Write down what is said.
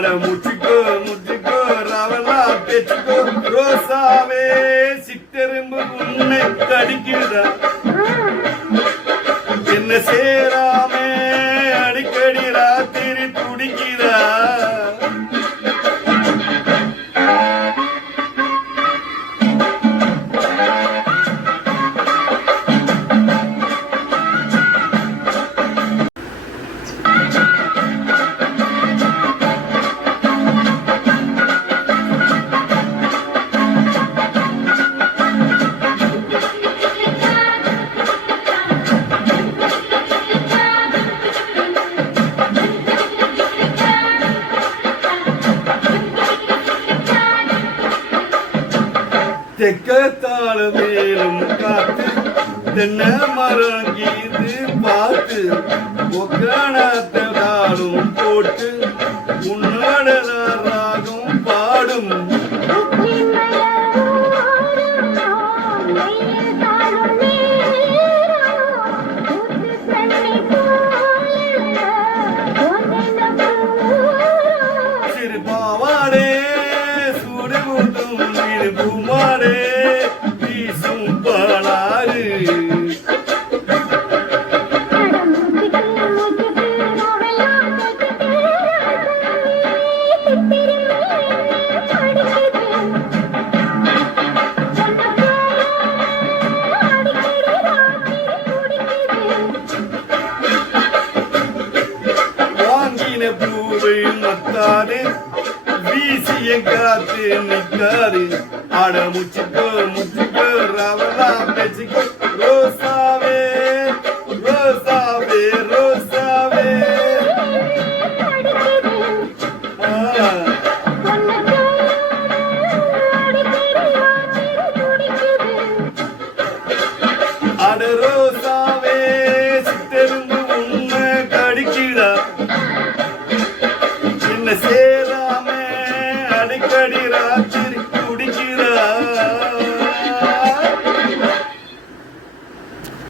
அட முச்சுக்கோ முச்சுக்கோ ரவலா பேச்சுக்கோ ரோசாவே சிட்டெரும்பு உன்னை கடிக்குதா என்ன சேராமே அடிக்கடி ராத்திரி துடிக்குதா தெக்கத்தாள மேலும் காத்து தென்ன மரம் கீது பார்த்து ஒக்கானத்தாலும் போட்டு உன்னோட ராகம் பாடும் சிறுபாவாடே சூடு கூட்டும் பூமாடே வீசும் பாலாறு வாங்கின பூவை மத்தாது வீசிய காத்து நிக்காது அட முச்சுக்கோ முச்சுக்கோ ரவலா பேச்சுக்கோ ரோசாவே ரோசாவே ரோசாவே அட ரோசாவே சிட்டெரும்பு உன்னை கடிக்குதா என்ன